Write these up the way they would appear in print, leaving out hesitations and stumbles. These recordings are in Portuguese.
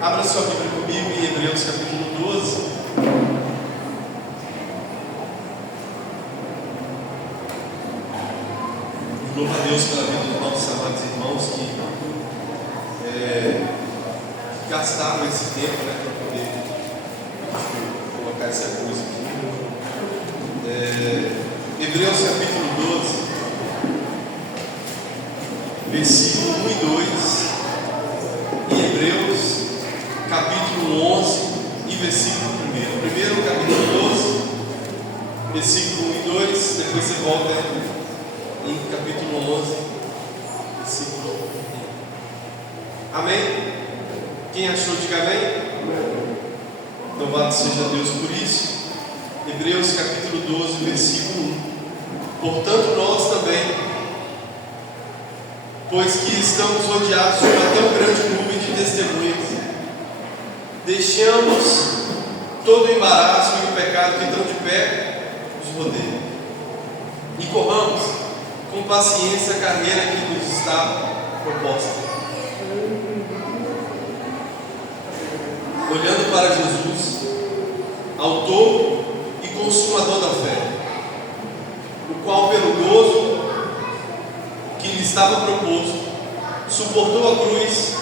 Abra sua Bíblia comigo em Hebreus capítulo 12. Louvo a Deus pela vida dos nossos amados irmãos que gastaram esse tempo para poder colocar essa coisa aqui. Hebreus capítulo 12, versículo 1 e 2. E Hebreus capítulo 11 e versículo 1. Primeiro capítulo 12, versículo 1 e 2. Depois você volta em capítulo 11, versículo 1. Amém? Quem achou, diga amém. Louvado seja Deus por isso. Hebreus capítulo 12, versículo 1. Portanto, nós também, pois que estamos rodeados de uma tão grande nuvem de testemunhas, deixamos todo o embaraço e o pecado que tão de pé nos rodeia, e corramos com paciência a carreira que nos está proposta, olhando para Jesus, autor e consumador da fé, o qual pelo gozo que lhe estava proposto, suportou a cruz,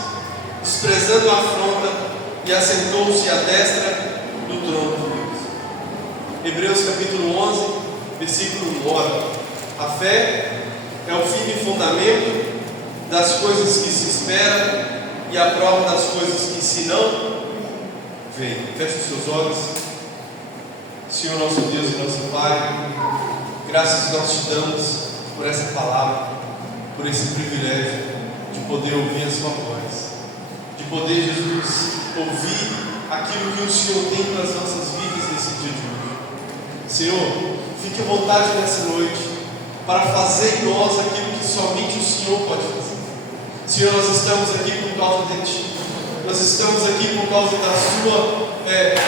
desprezando a afronta, e assentou-se à destra do trono de Deus. Hebreus capítulo 11, versículo 1. Ora, a fé é o firme fundamento das coisas que se esperam e a prova das coisas que se não veem. Feche os seus olhos. Senhor nosso Deus e nosso Pai, graças nós te damos por essa palavra, por esse privilégio de poder ouvir a sua voz, de poder, Jesus, ouvir aquilo que o Senhor tem para as nossas vidas nesse dia de hoje. Senhor, fique à vontade nessa noite para fazer em nós aquilo que somente o Senhor pode fazer. Senhor, nós estamos aqui por causa de Ti, nós estamos aqui por causa da Sua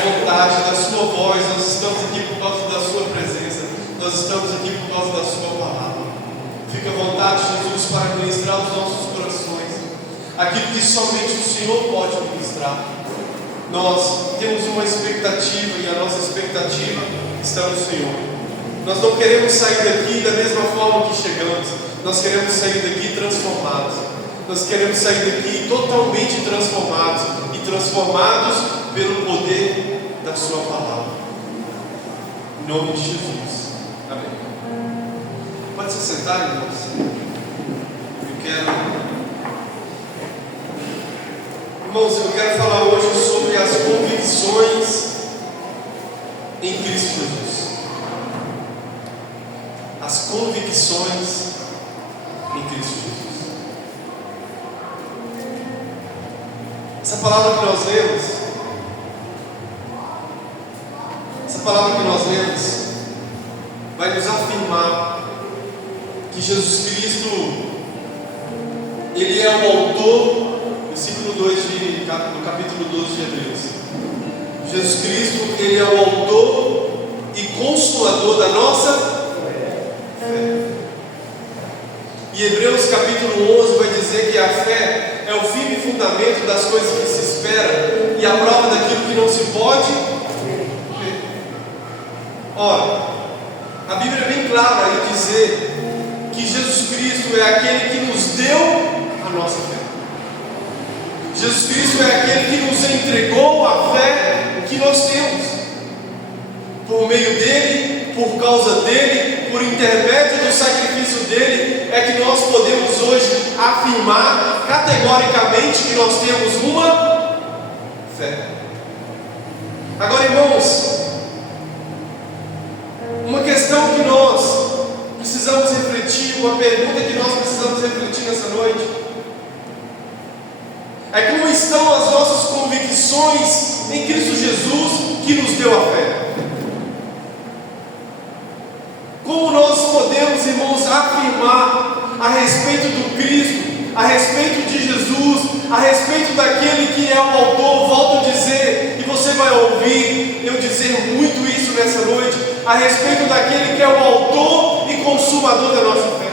vontade, da Sua voz, nós estamos aqui por causa da Sua presença, nós estamos aqui por causa da Sua palavra. Fique à vontade, Jesus, para ministrar os nossos corações aquilo que somente o Senhor pode ministrar. Nós temos uma expectativa e a nossa expectativa está no Senhor. Nós não queremos sair daqui da mesma forma que chegamos, nós queremos sair daqui transformados, nós queremos sair daqui totalmente transformados e transformados pelo poder da Sua palavra. Em nome de Jesus. Amém. Pode se sentar, irmãos. Irmãos, eu quero falar hoje sobre as convicções em Cristo Jesus. As convicções em Cristo Jesus. Essa palavra que nós lemos, vai nos afirmar que Jesus Cristo, Ele é o autor, versículo 2 do capítulo 12 de Hebreus. Jesus Cristo, Ele é o autor e consumador da nossa fé. E Hebreus capítulo 11 vai dizer que a fé é o firme fundamento das coisas que se esperam e a prova daquilo que não se pode ver. Ora, a Bíblia é bem clara em dizer que Jesus Cristo é aquele que nos deu a nossa fé. Jesus Cristo é aquele que nos entregou a fé que nós temos. Por meio dele, por causa dele, por intermédio do sacrifício dele, é que nós podemos hoje afirmar categoricamente que nós temos uma fé. Agora, irmãos, uma questão que nós precisamos refletir, uma pergunta que nós precisamos refletir nessa noite, é como estão as nossas convicções em Cristo Jesus que nos deu a fé. Como nós podemos, irmãos, afirmar a respeito do Cristo, a respeito de Jesus, a respeito daquele que é o autor, volto a dizer, e você vai ouvir eu dizer muito isso nessa noite, a respeito daquele que é o autor e consumador da nossa fé.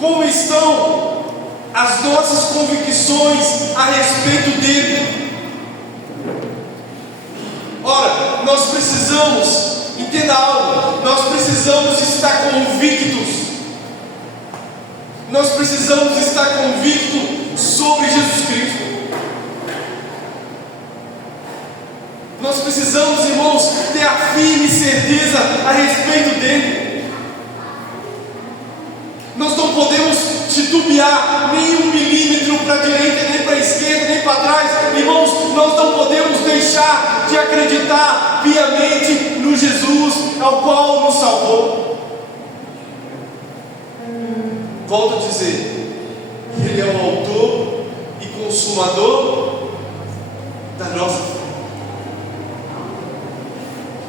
Como estão as nossas nossas convicções a respeito dele. Ora, nós precisamos, entenda algo, nós precisamos estar convictos. Nós precisamos estar convictos sobre Jesus Cristo. Nós precisamos, irmãos, ter a firme certeza a respeito dele. Nós não podemos titubear nem 1 milímetro para a direita, nem para a esquerda, nem para trás. Irmãos, nós não podemos deixar de acreditar piamente no Jesus ao qual nos salvou. Volto a dizer, Ele é o autor e consumador da nossa fé.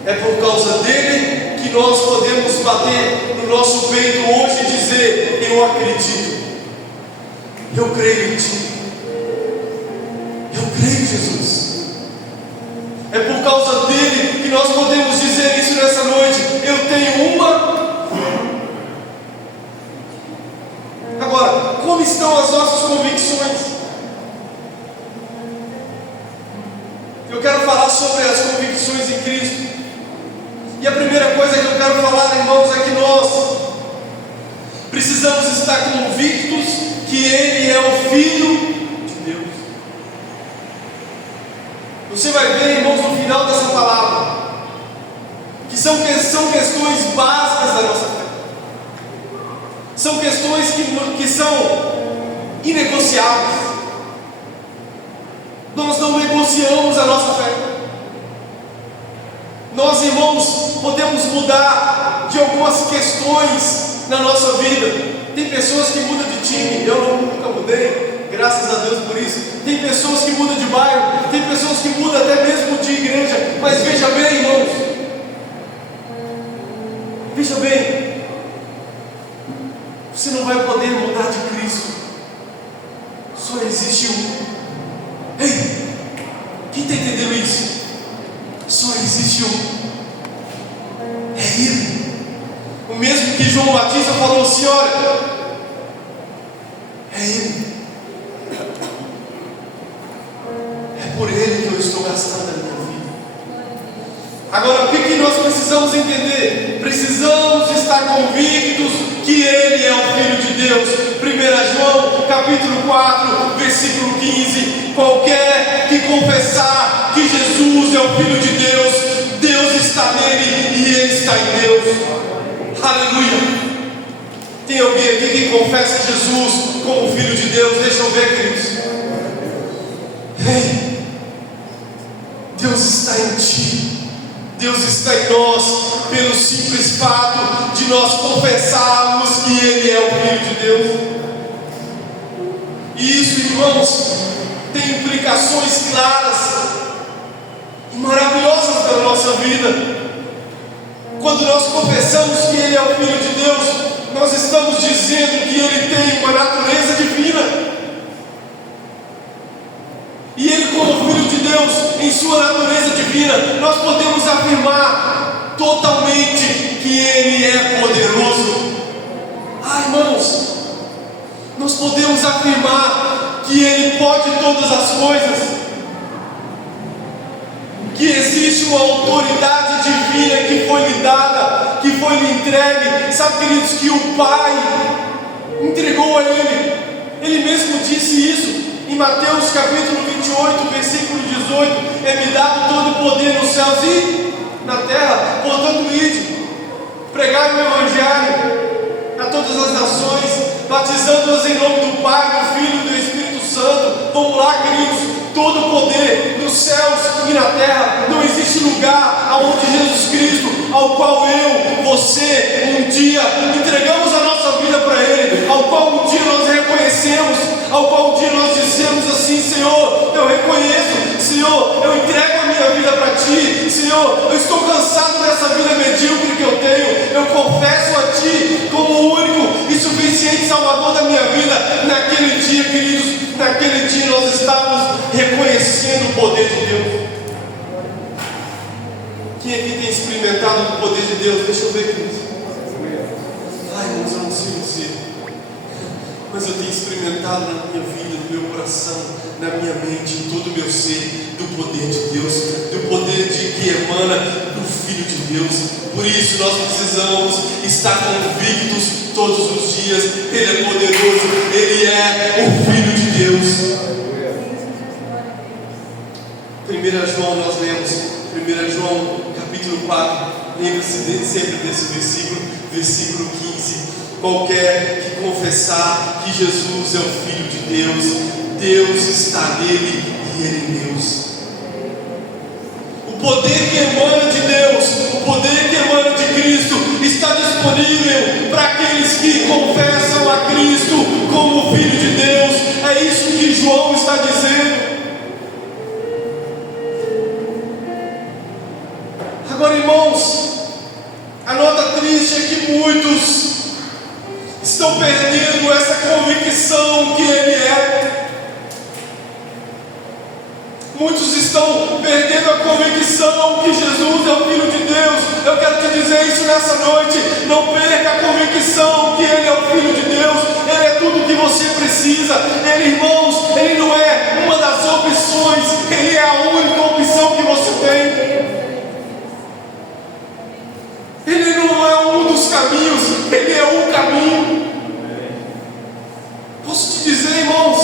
É por causa dele que nós podemos bater no nosso peito hoje e dizer: eu acredito, eu creio em Ti, eu creio em Jesus. É por causa dele que nós podemos dizer isso nessa noite: eu tenho uma. Agora, como estão as nossas convicções? Eu quero falar sobre as convicções em Cristo. E a primeira coisa que eu quero falar, irmãos, é que nós precisamos estar convictos que Ele é o Filho de Deus. Você vai ver, irmãos, no final dessa palavra, que são questões básicas da nossa fé. São questões que são inegociáveis. Nós não negociamos a nossa fé. Nós, irmãos, podemos mudar de algumas questões na nossa vida. Tem pessoas que mudam de time, eu nunca mudei, graças a Deus por isso. Tem pessoas que mudam de bairro, tem pessoas que mudam até mesmo de igreja. Mas veja bem, irmãos, veja bem, você não vai poder mudar de Cristo. Só existe um. Ei, quem está entendendo isso? Só existe um. É Ele. O mesmo que João Batista falou assim: olha, é Ele. É por Ele que eu estou gastando a minha vida. Agora, o que nós precisamos entender? Precisamos estar convictos que Ele é o Filho de Deus. 1 João capítulo 4, versículo 15: qualquer que confessar que Jesus é o Filho de Deus, Deus está nele e Ele está em Deus. Aleluia. Tem alguém aqui que confessa Jesus como Filho de Deus? Deixa eu ver, queridos. Ei, Deus está em ti, Deus está em nós, pelo simples fato de nós confessarmos que Ele é o Filho de Deus. E isso, irmãos, tem implicações claras e maravilhosas na nossa vida. Quando nós confessamos que Ele é o Filho de Deus, nós estamos dizendo que Ele tem uma natureza divina. E Ele, como Filho de Deus, em sua natureza divina, nós podemos afirmar totalmente que Ele é poderoso. Irmãos, nós podemos afirmar que Ele pode todas as coisas, que existe uma autoridade divina que foi lhe dada, que foi lhe entregue. Sabe, queridos, que o Pai entregou a Ele. Ele mesmo disse isso em Mateus capítulo 28, versículo 18: é-me dado todo o poder nos céus e na terra, portanto ide, pregai o Evangelho a todas as nações, batizando-as em nome do Pai, do Filho e do Espírito Santo. Vamos lá, queridos. Todo o poder nos céus e na terra. Não existe lugar aonde Jesus Cristo, ao qual eu, você, um dia entregamos a nossa vida para Ele, ao qual um dia nós reconhecemos, ao qual um dia nós dissemos assim: Senhor, eu reconheço, Senhor, eu entrego a minha vida para Ti, Senhor, eu estou cansado dessa vida medíocre que eu tenho, eu confesso a Ti como o único e suficiente Salvador da minha vida. Naquele dia, queridos, naquele dia nós estávamos reconhecendo o poder de Deus. Quem aqui tem experimentado o poder de Deus? Deixa eu ver, queridos. Irmãos, eu não sei você. mas eu tenho experimentado na minha vida, no meu coração, na minha mente, em todo o meu ser, do poder de Deus, do poder que emana do Filho de Deus. Por isso nós precisamos estar convictos todos os dias. Ele é poderoso, Ele é o Filho de Deus. 1 João, nós lemos 1 João capítulo 4, lembre-se sempre desse versículo 15. Qualquer que confessar que Jesus é o Filho de Deus, Deus está nele e ele em Deus. O poder que emana de Deus, o poder que emana de Cristo, está disponível para aqueles que confessam a Cristo como Filho de Deus. É isso que João está dizendo. Agora, irmãos, a nota triste é que muitos estão perdendo essa convicção que Ele é. Muitos estão perdendo a convicção que Jesus é o Filho de Deus. Eu quero te dizer isso nessa noite. Não perca a convicção que Ele é o Filho de Deus. Ele é tudo o que você precisa. Ele, irmãos, Ele não é uma das opções. Ele é a única opção que você tem. Ele não é um dos caminhos, Ele é o caminho. Posso te dizer, irmãos,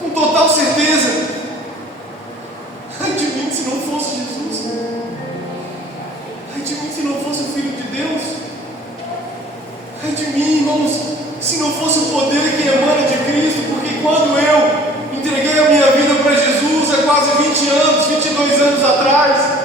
com total certeza, ai de mim se não fosse Jesus, ai de mim se não fosse o Filho de Deus, ai de mim, irmãos, se não fosse o poder que emana de Cristo, porque quando eu entreguei a minha vida para Jesus, há quase 20 anos, 22 anos atrás,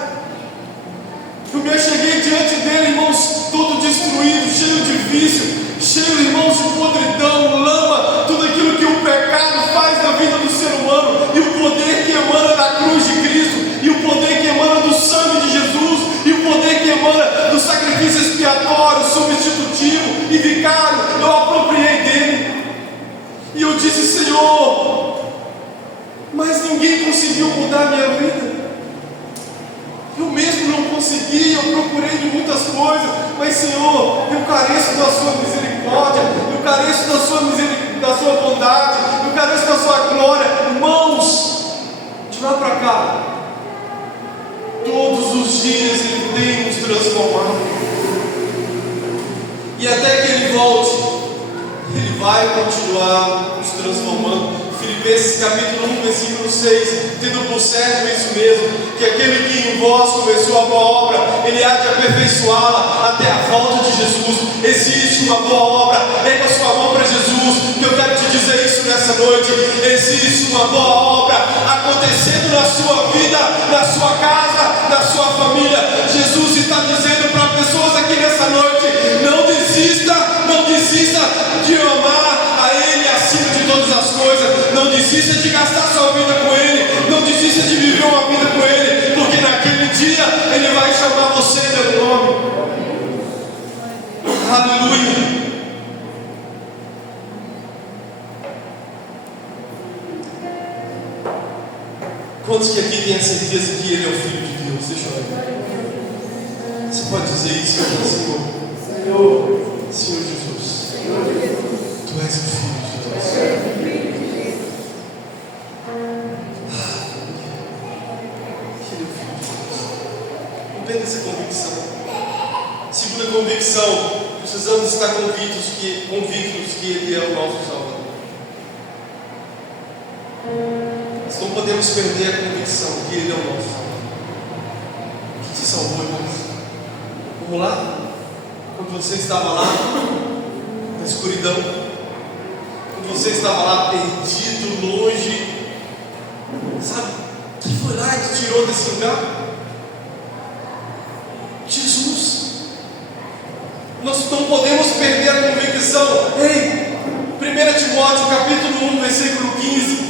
eu cheguei diante dele, irmãos, todo destruído, cheio de vício, cheio, irmãos, de podridão, lama, tudo aquilo que o pecado faz na vida do ser humano, e o poder que emana da cruz de Cristo, e o poder que emana do sangue de Jesus, e o poder que emana do sacrifício expiatório, substitutivo e vicário, eu apropriei dele, e eu disse: Senhor, mas ninguém conseguiu mudar a minha vida. Eu mesmo não consegui, eu procurei de muitas coisas, mas Senhor, eu careço da sua misericórdia, eu careço da sua bondade, eu careço da sua glória. Irmãos, de lá para cá, todos os dias Ele tem nos transformado, e até que Ele volte, Ele vai continuar nos transformando. Filipenses capítulo 1, versículo 6, tendo por certo isso mesmo, que aquele que em vós começou a boa obra, Ele há de aperfeiçoá-la até a volta de Jesus. Existe uma boa obra, pega a sua mão para Jesus, que eu quero te dizer isso nessa noite. Existe uma boa obra acontecendo na sua vida, na sua casa, na sua família. Jesus está dizendo para pessoas aqui nessa noite: não desista de amar a Ele acima de todas as coisas. Não desista de gastar sua vida com Ele. Não desista de viver uma vida com Ele, porque naquele dia Ele vai chamar você pelo nome. Aleluia. Quantos que aqui têm a certeza que Ele é o Filho de Deus? Deixa eu ver. Você pode dizer isso, Senhor? Senhor Jesus, Tu és o Filho de Deus. Não perca essa convicção. Segunda convicção: precisamos estar convictos que Ele é o nosso Salvador. Nós não podemos perder a convicção que Ele é o nosso Salvador. Que te salvou, irmãos? Vamos lá? Quando você estava lá na escuridão, quando você estava lá perdido, longe, sabe? Quem foi lá e te tirou desse lugar? Jesus. Nós não podemos perder a convicção. Ei, 1 Timóteo capítulo 1, versículo 15.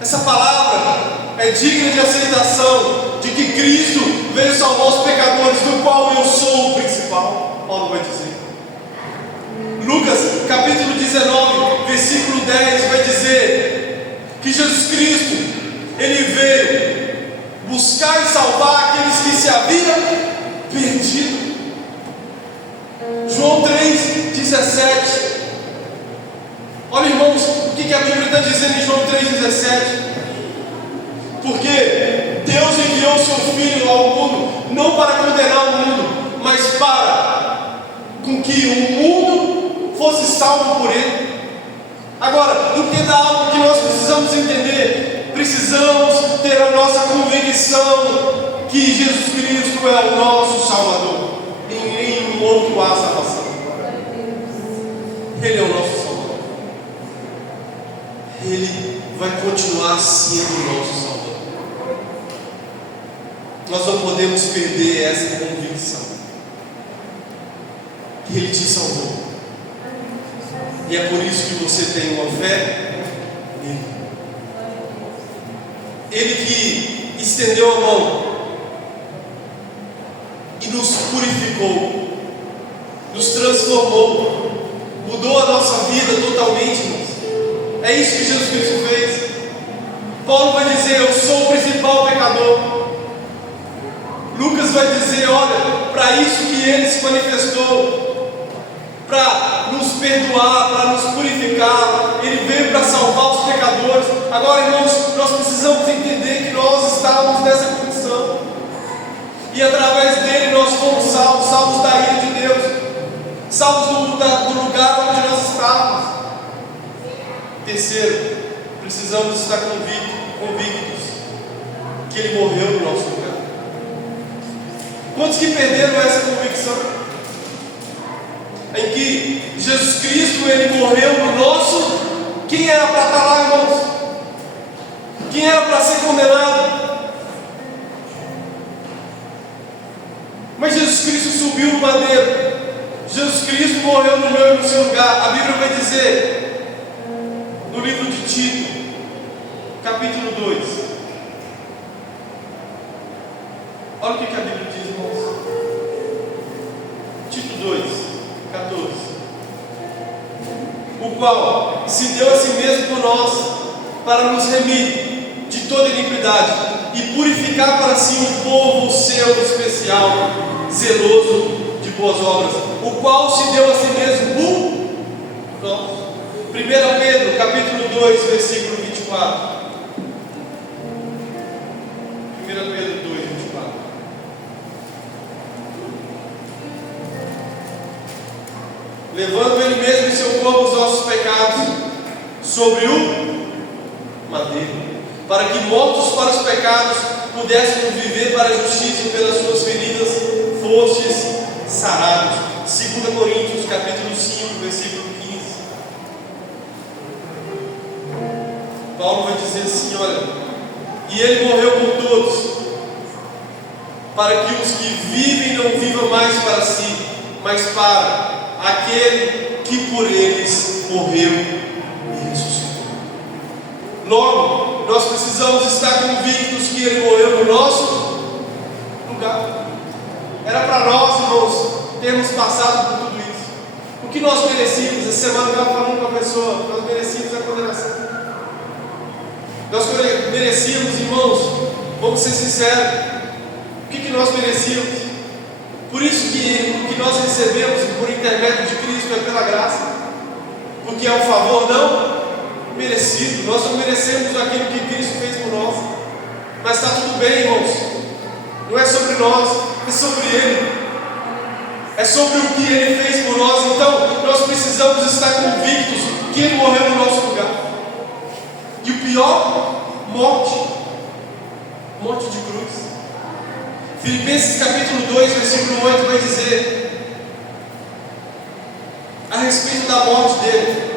Essa palavra é digna de aceitação, de que Cristo veio salvar os pecadores, do qual eu sou o principal. Paulo vai dizer. Lucas capítulo 19, versículo 10 vai dizer que Jesus Cristo, Ele veio buscar e salvar aqueles que se haviam perdido. João 3, 17. Olha, irmãos, o que a Bíblia está dizendo em João 3,17? Porque Deus enviou o seu Filho ao mundo, não para condenar o mundo, mas para com que o mundo fosse salvo por Ele. Agora, entenda algo que nós precisamos entender. Precisamos ter a nossa convicção que Jesus Cristo é o nosso Salvador. Em nenhum outro há salvação. Ele é o nosso Salvador. Ele vai continuar sendo o nosso Salvador. Nós não podemos perder essa convicção. Que Ele te salvou. E é por isso que você tem uma fé nele. Ele que estendeu a mão e nos purificou, nos transformou, mudou a nossa vida totalmente, irmãos. É isso que Jesus Cristo fez. Paulo vai dizer: eu sou o principal pecador. Lucas vai dizer: olha, para isso que Ele se manifestou, para nos perdoar, para nos purificar. Ele veio para salvar os pecadores. Agora, irmãos, nós precisamos entender que nós estávamos nessa condição, e através dele nós fomos salvos, salvos da ira de Deus, salvos do lugar onde nós estávamos. Terceiro, precisamos estar convictos que Ele morreu no nosso lugar. Quantos que perderam essa convicção? Em que Jesus Cristo, Ele morreu no nosso. Quem era para estar lá, irmãos? Quem era para ser condenado? Mas Jesus Cristo subiu no madeiro. Jesus Cristo morreu no meu e no seu lugar. A Bíblia vai dizer, no livro de Tito, capítulo 2. Olha o que a Bíblia diz, irmãos. Tito 2, 14. O qual se deu a si mesmo por nós, para nos remir de toda iniquidade e purificar para si um povo seu especial, zeloso de boas obras, o qual se deu a si mesmo por nós. 1 Pedro, capítulo 2, versículo 24. 1 Pedro 2, 24. Levando Ele mesmo em seu corpo os nossos pecados sobre o madeiro, para que, mortos para os pecados, pudéssemos viver para a justiça, e pelas suas feridas fostes sarados. 2 Coríntios, capítulo 5, versículo 15. Paulo vai dizer assim, olha: e Ele morreu por todos, para que os que vivem não vivam mais para si, mas para aquele que por eles morreu e ressuscitou. Logo, nós precisamos estar convictos que Ele morreu no nosso lugar. Era para nós, irmãos, termos passado por tudo isso. O que nós merecíamos? Essa semana eu estava falando com uma pessoa, nós merecíamos a condenação. Nós merecíamos, irmãos, vamos ser sinceros, o que nós merecíamos? Por isso que o que nós recebemos por intermédio de Cristo é pela graça, porque é um favor não merecido. Nós não merecemos aquilo que Cristo fez por nós, mas está tudo bem, irmãos. Não é sobre nós, é sobre Ele, é sobre o que Ele fez por nós. Então nós precisamos estar convictos que Ele morreu no nosso lugar. E o pior, morte de cruz. Filipenses capítulo 2, versículo 8 vai dizer a respeito da morte dele.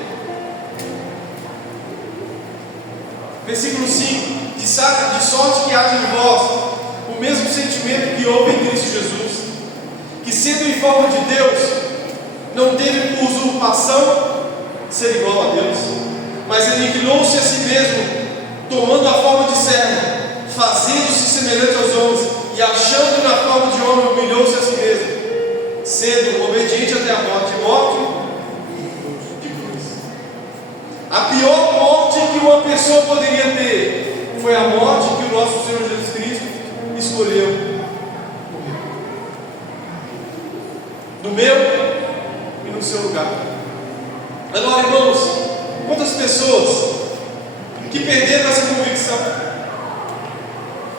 Versículo 5: de sorte que haja em vós o mesmo sentimento que houve em Cristo Jesus, que sendo em forma de Deus, não teve por usurpação ser igual a Deus, mas aniquilou-se a si mesmo, tomando a forma de servo, fazendo-se semelhante aos homens, e achando na forma de homem, humilhou-se a si mesmo, sendo obediente até a morte de cruz. A pior morte que uma pessoa poderia ter foi a morte que o nosso Senhor Jesus Cristo escolheu morrer. No meu e no seu lugar. Agora, irmãos, pessoas que perderam essa convicção.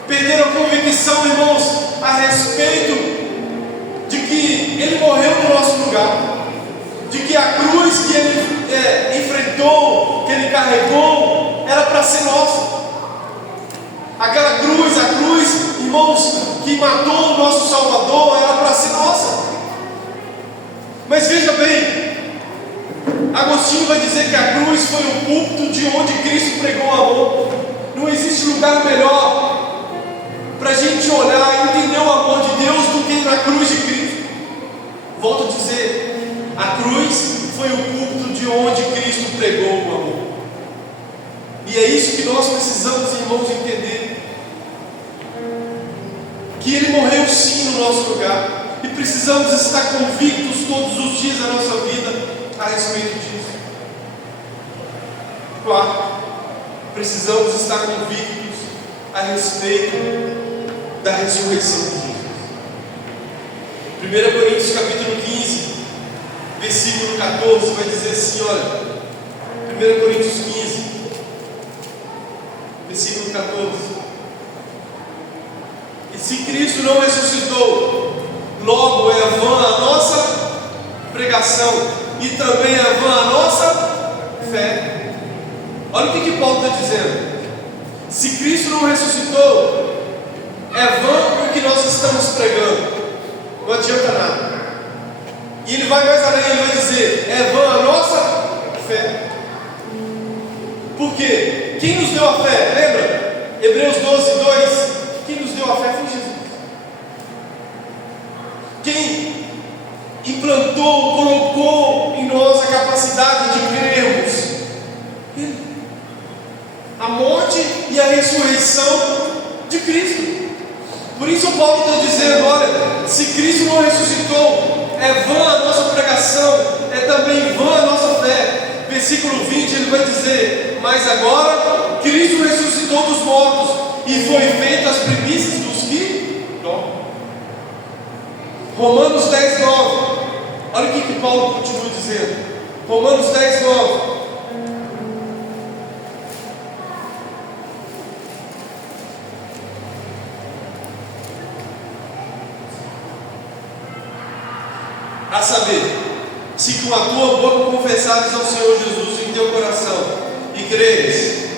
Perderam a convicção, irmãos, a respeito de que Ele morreu no nosso lugar, de que a cruz que Ele enfrentou, que Ele carregou, era para ser nossa. Aquela cruz, a cruz, irmãos, que matou o nosso Salvador, era para ser nossa. Mas veja bem, Agostinho vai dizer que a cruz foi o púlpito de onde Cristo pregou o amor. Não existe lugar melhor para a gente olhar e entender o amor de Deus do que na cruz de Cristo. Volto a dizer, a cruz foi o púlpito de onde Cristo pregou o amor. E é isso que nós precisamos, irmãos, entender. Que Ele morreu sim no nosso lugar. E precisamos estar convictos todos os dias da nossa vida a respeito disso. Quarto, precisamos estar convictos a respeito da ressurreição de Jesus. 1 Coríntios capítulo 15, versículo 14, vai dizer assim, olha, 1 Coríntios 15, versículo 14. E se Cristo não ressuscitou, logo é vã a nossa pregação e também é vã a nossa fé. Olha o que Paulo está dizendo. Se Cristo não ressuscitou, é vã o que nós estamos pregando, não adianta nada. E ele vai mais além, ele vai dizer, é vã a nossa fé. Por quê? Quem nos deu a fé? Lembra? Hebreus 12, 2. Quem nos deu a fé foi Jesus. Quem implantou, colocou em nós a capacidade de crermos Ele. A morte e a ressurreição de Cristo. Por isso o Paulo está dizendo, olha, se Cristo não ressuscitou, é vã a nossa pregação, é também vã a nossa fé. Versículo 20 ele vai dizer, mas agora Cristo ressuscitou dos mortos e foi feito as primícias dos que dormem. Romanos 10, 9. Olha o que Paulo continua dizendo. Romanos 10, 9. A saber, se com a tua boca confessares ao Senhor Jesus em teu coração e creres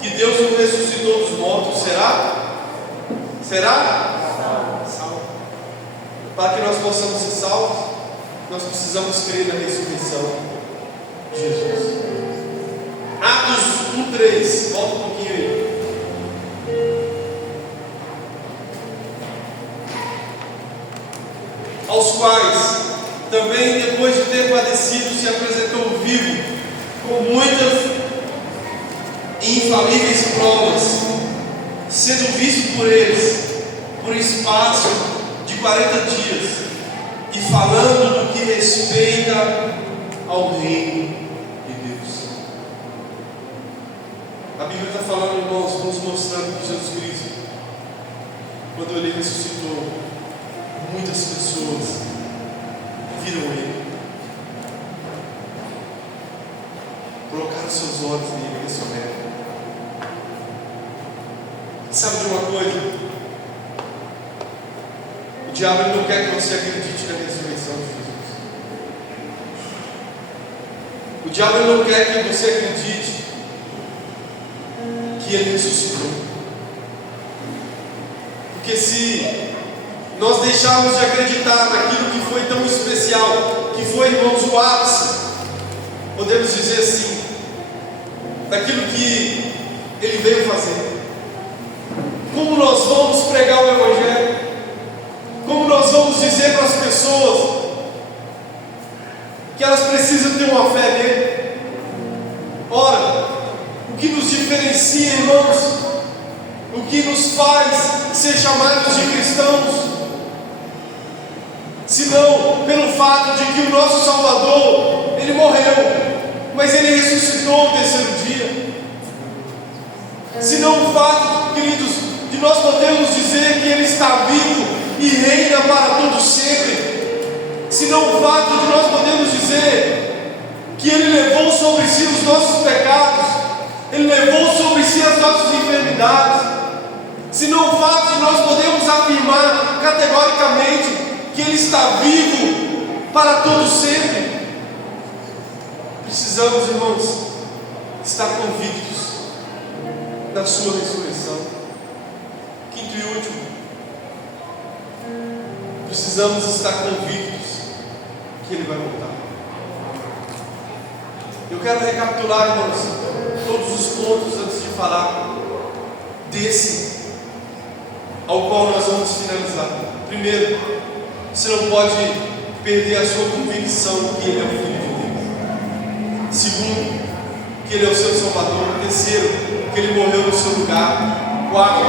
que Deus o ressuscitou dos mortos, será? Salvo. Para que nós possamos ser salvos, nós precisamos crer na ressurreição de Jesus. Atos 1, 3, volta um pouquinho aí. Aos quais também, depois de ter padecido, se apresentou vivo, com muitas e infalíveis provas, sendo visto por eles, por espaço de 40 dias, e falando no que respeita ao reino de Deus. A Bíblia está falando, irmãos, nos mostrando que Jesus Cristo, quando Ele ressuscitou, muitas pessoas viram Ele, colocaram seus olhos nele, ressurreto. Sabe de uma coisa? O diabo não quer que você acredite na ressurreição de Jesus. O diabo não quer que você acredite que Ele ressuscitou. Porque se nós deixarmos de acreditar naquilo que foi tão especial, que foi, irmãos, o ápice, podemos dizer assim, daquilo que Ele veio fazer. Como nós vamos pregar o Evangelho? Como nós vamos dizer para as pessoas que elas precisam ter uma fé nele? Ora, o que nos diferencia, irmãos, o que nos faz ser chamados de cristãos, senão pelo fato de que o nosso Salvador, Ele morreu, mas Ele ressuscitou no terceiro dia. Senão o fato, queridos, de nós podermos dizer que Ele está vivo e reina para todo sempre. Senão o fato de nós podermos dizer que Ele levou sobre si os nossos pecados, Ele levou sobre si as nossas enfermidades. Se não fato, nós podemos afirmar categoricamente que Ele está vivo para todo sempre. Precisamos, irmãos, estar convictos da sua ressurreição. Quinto e último, precisamos estar convictos que Ele vai voltar. Eu quero recapitular, irmãos, todos os pontos antes de falar desse ao qual nós vamos finalizar. Primeiro, você não pode perder a sua convicção que Ele é o Filho de Deus. Segundo, que Ele é o seu Salvador. Terceiro, que Ele morreu no seu lugar. Quarto,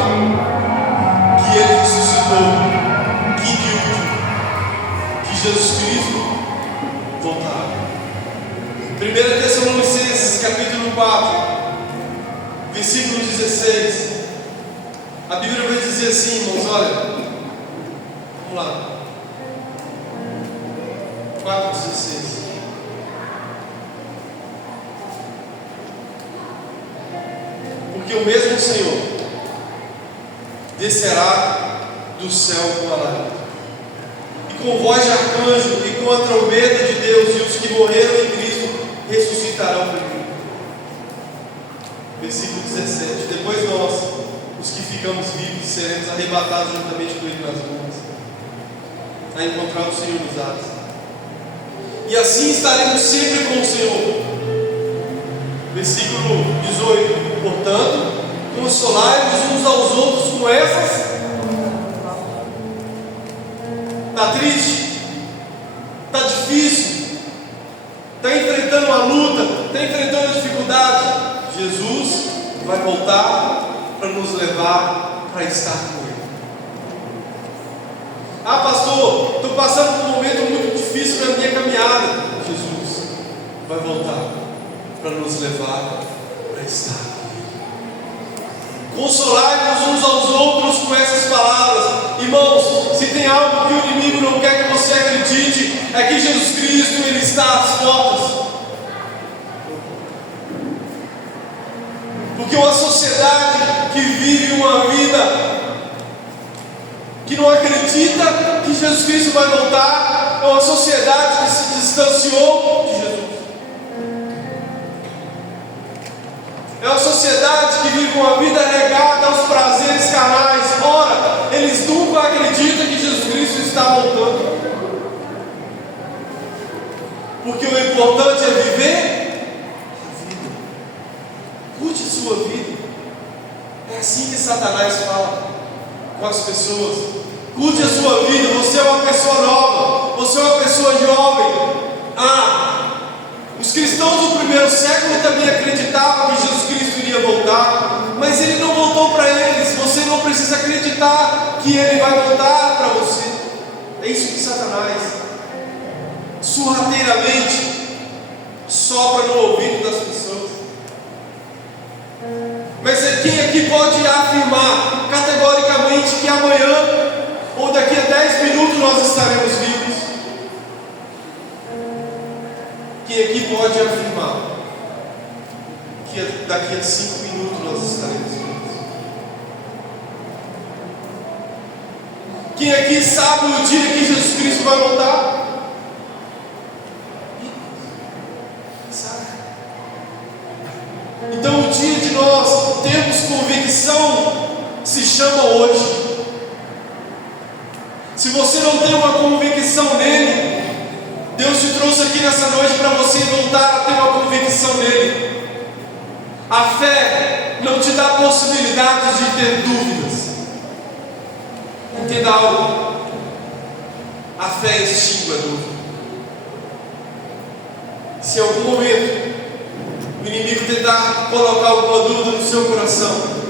que Ele ressuscitou. Quinto e último, que Jesus Cristo voltará. 1 Tessalonicenses capítulo 4, versículo 16. A Bíblia vai dizer assim, irmãos, olha, vamos lá, 4,16. Porque o mesmo Senhor descerá do céu com alarido, e com voz de arcanjo, e com a trombeta de Deus, e os que morreram em Cristo ressuscitarão primeiro. Versículo 17. Depois nós, os que ficamos vivos, seremos arrebatados juntamente com Ele nas nuvens, a encontrar o Senhor nos ares, e assim estaremos sempre com o Senhor. Versículo 18. Portanto, consolai-vos uns aos outros com essas. Está triste? Está difícil? Está enfrentando uma luta? Está enfrentando dificuldade? Jesus vai voltar para nos levar para estar com Ele. Ah, pastor, estou passando por um momento muito difícil na minha caminhada. Jesus vai voltar para nos levar para estar com Ele. Consolai-vos uns aos outros com essas palavras. Irmãos, se tem algo que o inimigo não quer que você acredite, é que Jesus Cristo, Ele está às portas. Porque uma sociedade que vive uma vida que não acredita que Jesus Cristo vai voltar, é uma sociedade que se distanciou de Jesus. É uma sociedade que vive uma vida regada aos prazeres carnais. Ora, eles nunca acreditam que Jesus Cristo está voltando. Porque o importante é viver a vida. Curte a sua vida. É assim que Satanás fala com as pessoas. Curte a sua vida. Você é uma pessoa nova. Você é uma pessoa jovem. Os cristãos do primeiro século também acreditavam que Jesus Cristo iria voltar, mas Ele não voltou para eles. Você não precisa acreditar que Ele vai voltar para você. É isso que Satanás sorrateiramente sopra no ouvido das pessoas. Mas quem aqui pode afirmar categoricamente que amanhã ou daqui a 10 minutos nós estaremos vivos? Quem aqui pode afirmar que daqui a 5 minutos nós estaremos vivos? Quem aqui sabe o dia que Jesus Cristo vai voltar? Sabe? Então o dia de nós termos convicção se chama hoje. Se você não tem uma convicção nele, Deus te trouxe aqui nessa noite para você voltar a ter uma convicção nele. A fé não te dá possibilidade de ter dúvidas. Entenda algo. A fé extingue a dúvida. Se em algum momento o inimigo tentar colocar alguma dúvida no seu coração,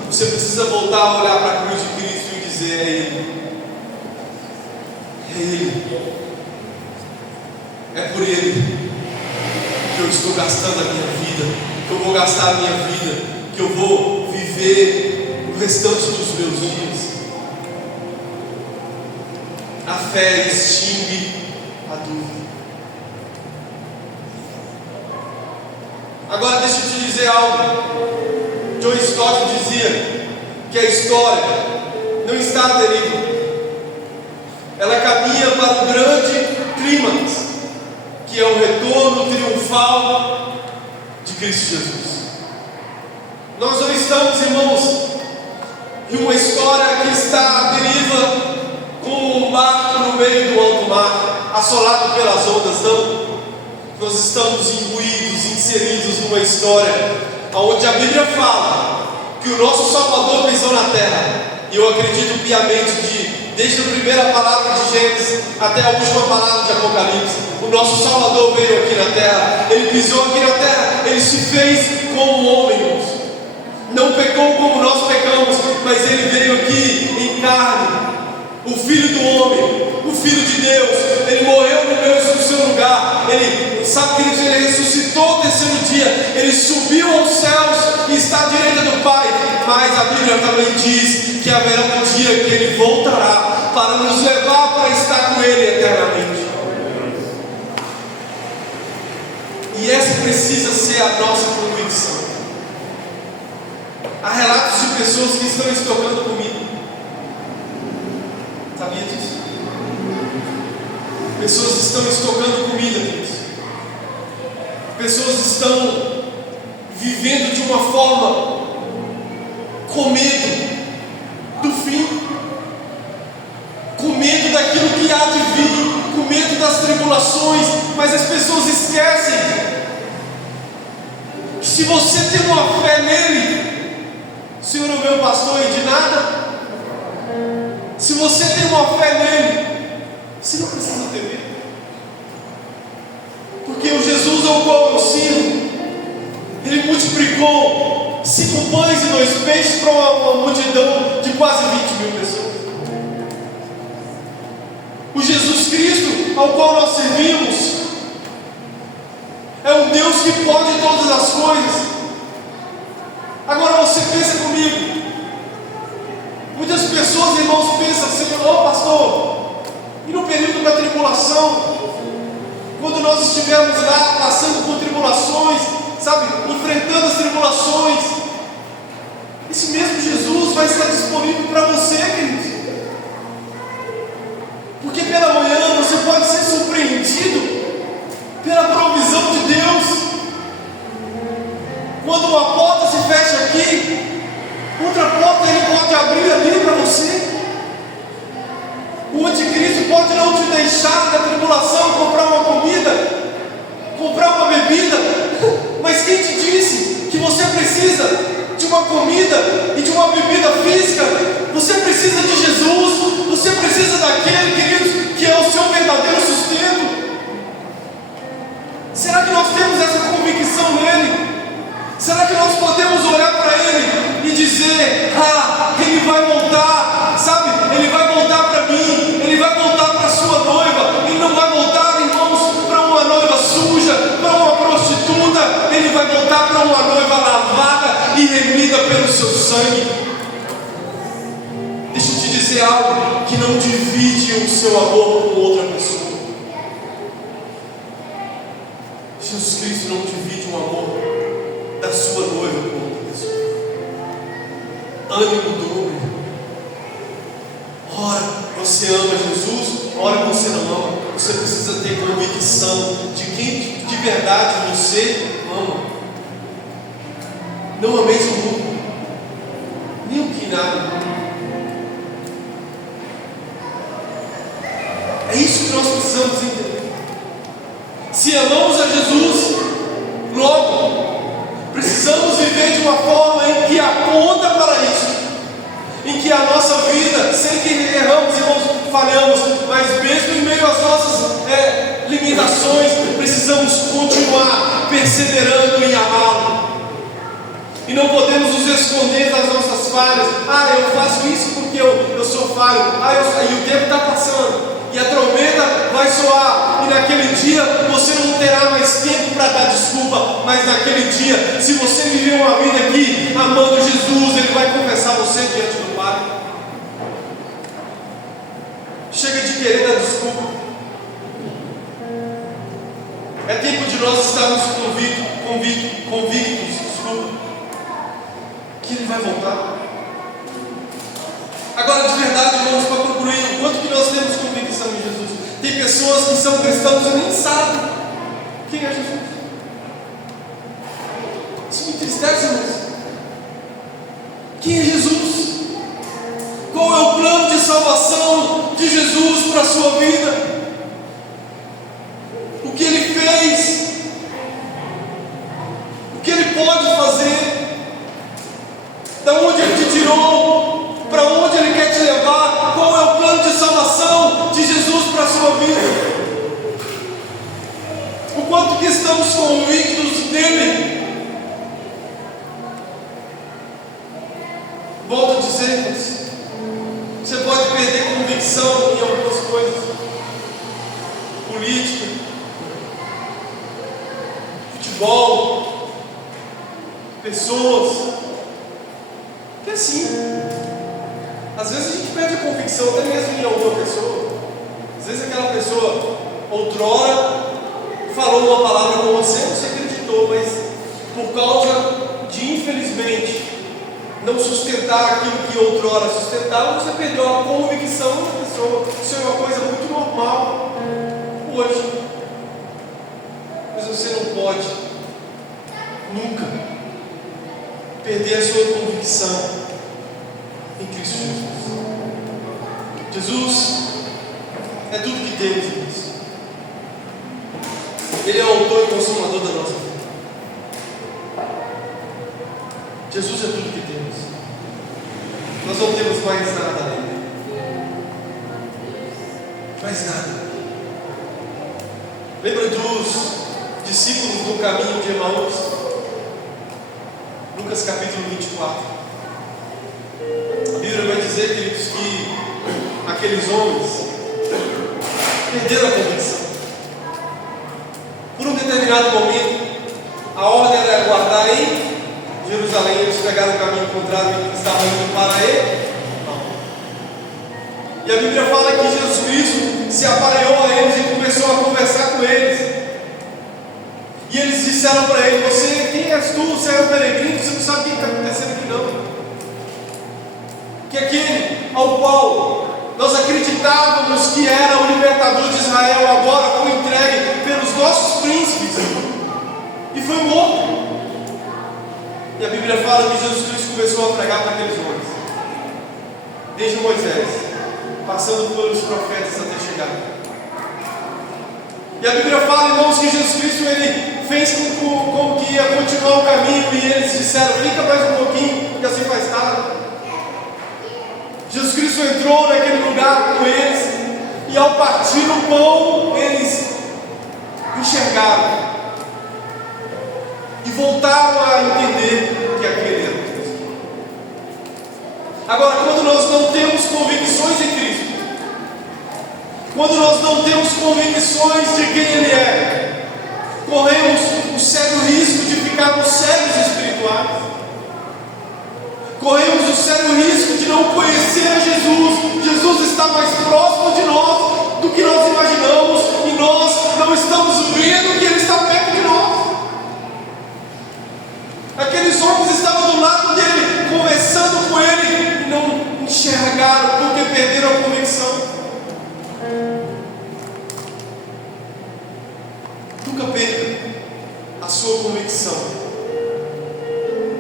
você precisa voltar a olhar para a cruz de Cristo e dizer: é Ele. É Ele. É por Ele que eu estou gastando a minha vida, que eu vou gastar a minha vida, que eu vou viver o restante dos meus dias. A fé extingue a dúvida. Agora deixa eu te dizer algo. John Stott dizia que a história não está à deriva. Ela caminha para o grande clímax, que é o retorno triunfal de Cristo Jesus. Nós não estamos, irmãos, em uma história que está à deriva, com um barco no meio do alto mar, assolado pelas ondas. Não. Nós estamos imbuídos, inseridos numa história onde a Bíblia fala que o nosso Salvador pisou na terra. E eu acredito piamente desde a primeira palavra de Gênesis até a última palavra de Apocalipse, o nosso Salvador veio aqui na terra. Ele pisou aqui na terra, ele se fez como homem, irmãos. Não pecou como nós pecamos, mas ele veio aqui em carne, o Filho do homem, o Filho de Deus. Ele morreu no meu e no seu lugar. Ele, sabe, queridos, ele ressuscitou ao terceiro dia, ele subiu aos céus e está à direita do Pai. Mas a Bíblia também diz que haverá um dia que ele voltará para nos levar para estar com ele eternamente. E essa precisa ser a nossa convicção. Há relatos de pessoas que estão estocando comida. Sabia disso? Pessoas estão estocando comida, queridos. Pessoas estão vivendo de uma forma com medo do fim, com medo daquilo que há de vir, com medo das tribulações. Mas as pessoas esquecem que se você tem uma fé nele, o Senhor é o meu pastor e de nada. Se você tem uma fé nele, você não precisa ter medo. Porque o Jesus ao qual eu sirvo, ele multiplicou 5 pães e 2 peixes para uma multidão de quase 20 mil pessoas. O Jesus Cristo ao qual nós servimos é um Deus que pode todas as coisas. Agora você pensa comigo. Muitas pessoas, irmãos, pensam assim: ô pastor, e no período da tribulação, quando nós estivermos lá passando por tribulações, sabe, enfrentando as tribulações, esse mesmo Jesus vai estar disponível para você, queridos. Porque pela manhã você pode ser surpreendido pela provisão de Deus. Quando uma porta se fecha aqui, outra porta ele pode abrir ali para você. O anticristo pode não te deixar na tribulação comprar uma comida, comprar uma bebida. Mas quem te disse que você precisa de uma comida e de uma bebida física? Você precisa de Jesus. Você precisa daquele, queridos, que é o seu verdadeiro sustento. Será que nós temos essa convicção nele? Será que nós podemos olhar para ele e dizer: ah, ele vai voltar, sabe? Ele vai voltar para mim, ele vai voltar para a sua noiva. Ele não vai voltar, irmãos, para uma noiva suja, para uma prostituta. Ele vai voltar para uma noiva lavada e remida pelo seu sangue. Deixa eu te dizer algo que não divide o seu amor com outra pessoa. Jesus Cristo não divide o amor da sua noiva com outra pessoa. Ânimo dobro. Ora você ama Jesus, ora você não ama. Você precisa ter convicção de quem de verdade você ama. Não ameis o mundo, nem o que nada. É isso que nós precisamos entender. Se amamos a Jesus, logo precisamos viver de uma forma em que aponta para isso, em que a nossa vida, sem que erramos, irmãos, falhamos, mas mesmo em meio às nossas limitações, precisamos continuar perseverando em amá-lo. E não podemos nos esconder das nossas falhas. Ah, eu faço isso porque eu sou falho. E o tempo está passando, e a trombeta vai soar, e naquele dia você não terá mais tempo para dar desculpa. Mas naquele dia, se você viver uma vida aqui amando Jesus, ele vai confessar você diante do Pai. Chega de querer dar desculpa. É tempo de nós estarmos convictos Agora, de verdade, irmãos, para concluir, o quanto que nós temos convicção em Jesus? Tem pessoas que são cristãos e nem sabem quem é Jesus. Isso me entristece, irmãos. Quem é Jesus? Qual é o plano de salvação de Jesus para a sua vida? O que Ele fez? O que Ele pode fazer? Da onde Ele te tirou? Para onde Ele quer te levar? Qual é o plano de salvação de Jesus para a sua vida? O quanto que estamos convictos dEle? Volto a dizer, você pode perder convicção em algumas coisas, política, futebol, pessoas, que assim, às vezes a gente perde a convicção até mesmo em alguma pessoa. Às vezes aquela pessoa outrora falou uma palavra com você acreditou, mas por causa de, infelizmente, não sustentar aquilo que outrora sustentava, você perdeu a convicção da pessoa. Isso é uma coisa muito normal hoje. Mas você não pode nunca perder a sua convicção em Cristo Jesus. Jesus é tudo que temos, irmãos. Ele é o autor e consumador da nossa vida. Jesus é tudo que temos. Nós não temos mais nada além dele. Mais nada. Lembra dos discípulos do caminho de Emaús? Lucas capítulo 24. A Bíblia vai dizer, queridos, que aqueles homens perderam a convicção. Por um determinado momento, a ordem era guardar em Jerusalém. Eles pegaram o caminho contrário e estavam indo para ele. E a Bíblia fala que Jesus Cristo se aparelhou a eles e começou a conversar com eles. E eles disseram para ele: quem és tu? Você é um peregrino, você não sabe o que está acontecendo aqui não. Que aquele ao qual nós acreditávamos que era o libertador de Israel, agora foi entregue pelos nossos príncipes e foi morto. E a Bíblia fala que Jesus Cristo começou a pregar para aqueles homens, desde Moisés, passando pelos profetas até chegar. E a Bíblia fala, irmãos, que Jesus Cristo ele fez com que ia continuar o caminho, e eles disseram: fica mais um pouquinho, porque assim faz tarde. Jesus Cristo entrou naquele lugar com eles, e ao partir o pão, eles enxergaram e voltaram a entender que aquele era Cristo. Agora, quando nós não temos convicções em Cristo, quando nós não temos convicções de quem Ele é, corremos o sério risco de ficarmos cegos espirituais. Corremos o sério risco de não conhecer Jesus. Jesus está mais próximo de nós do que nós imaginamos, e nós não estamos vendo que Ele está perto de nós. Aqueles homens estavam do lado dele, conversando com ele, e não enxergaram porque perderam a convicção. Nunca perca a sua convicção.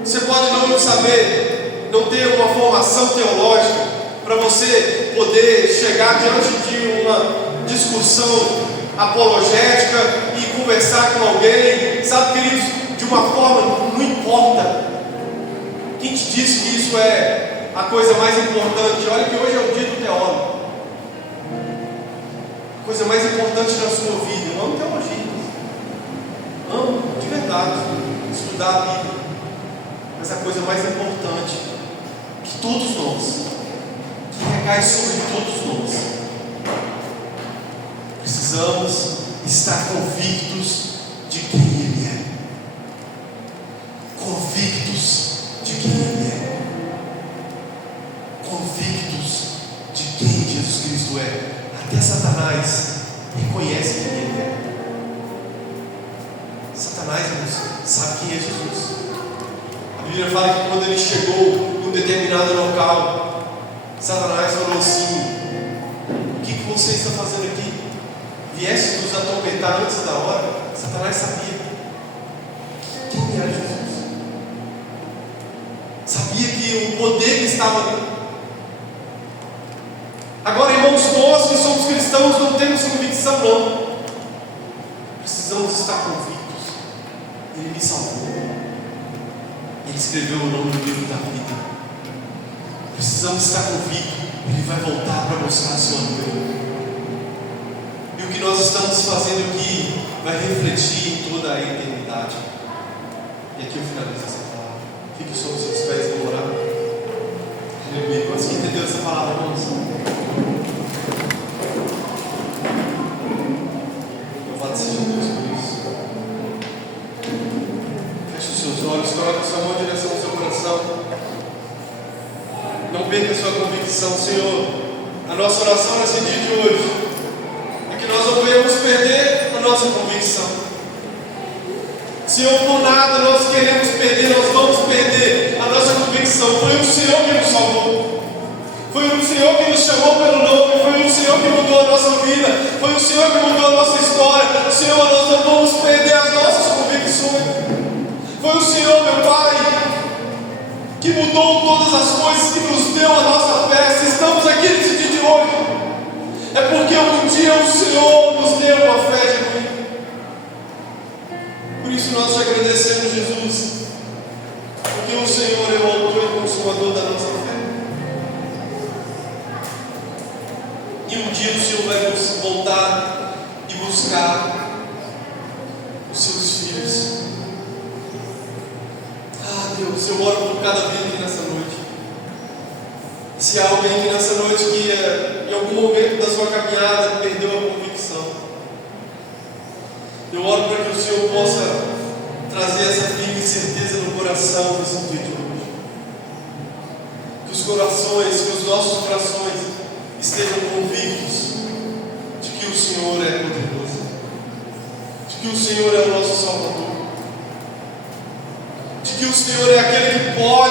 Você pode não saber, não ter uma formação teológica para você poder chegar diante de uma discussão apologética e conversar com alguém, sabe, queridos? De uma forma, não importa. Quem te disse que isso é a coisa mais importante? Olha que hoje é o dia do teólogo. A coisa mais importante na sua vida. Eu amo teologia. Amo, de verdade, estudar a Bíblia. Mas a coisa mais importante que todos nós, que recai sobre todos nós, precisamos estar convictos de quem Ele é. Convictos de quem Ele é. Convictos de quem Jesus Cristo é. Até Satanás reconhece quem Ele é. Satanás, irmãos, sabe quem é Jesus. A Bíblia fala que quando ele chegou em um determinado local, Satanás falou assim: o que você está fazendo aqui? Viesse nos atormentar antes da hora. Satanás sabia quem era Jesus, sabia que o poder que estava ali. Agora, irmãos, nós que somos cristãos não temos convicção, não. Precisamos estar convictos. Ele me salvou. Ele escreveu o nome no livro da vida. Precisamos estar convictos. Ele vai voltar para buscar a sua noiva. E o que nós estamos fazendo aqui vai refletir em toda a eternidade. E aqui eu finalizo essa palavra. Fique sobre os seus pés e vou orar. Quantos que entenderam essa palavra, irmãos? Louvado seja Deus por isso. Feche os seus olhos, coloque a sua mão em direção ao seu coração. Não perca a sua convicção, Senhor. A nossa oração nesse dia de hoje é que nós não venhamos perder a nossa convicção. Senhor, por nada nós queremos perder, nós vamos perder a nossa convicção. Foi o Senhor que nos salvou. Foi o Senhor que nos chamou pelo nome. Foi o Senhor que mudou a nossa vida. Foi o Senhor que mudou a nossa história. Senhor, nós não vamos perder as nossas convicções. Foi o Senhor, meu Pai, que mudou todas as coisas, que nos deu a nossa fé. Se estamos aqui nesse dia de hoje, é porque um dia o Senhor nos deu uma fé genuína. Por isso nós te agradecemos, Jesus, porque o Senhor é o autor e consumador da nossa fé. E um dia o Senhor vai voltar e buscar os seus filhos. Ah, Deus, eu oro por cada vida aqui nessa noite. Se há alguém aqui nessa noite que em algum momento da sua caminhada perdeu a convicção, eu oro para que o Senhor possa trazer essa firme certeza no coração nesse dia de hoje. Que os nossos corações estejam convictos de que o Senhor é poderoso, de que o Senhor é o nosso Salvador, de que o Senhor é aquele que pode